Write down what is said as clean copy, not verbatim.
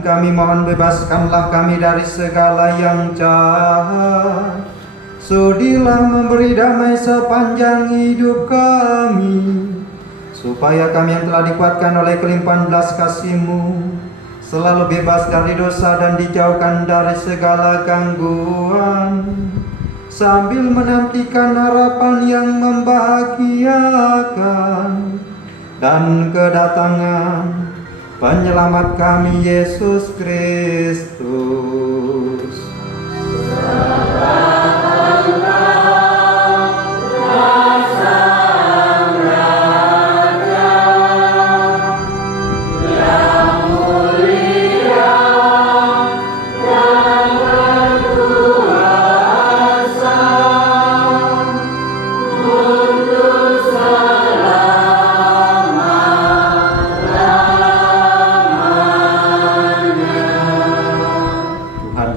Dan kami mohon bebaskanlah kami dari segala yang jahat. Sudilah memberi damai sepanjang hidup kami, supaya kami yang telah dikuatkan oleh kelimpahan belas kasih-Mu selalu bebas dari dosa dan dijauhkan dari segala gangguan, sambil menantikan harapan yang membahagiakan dan kedatangan Penyelamat kami Yesus Kristus.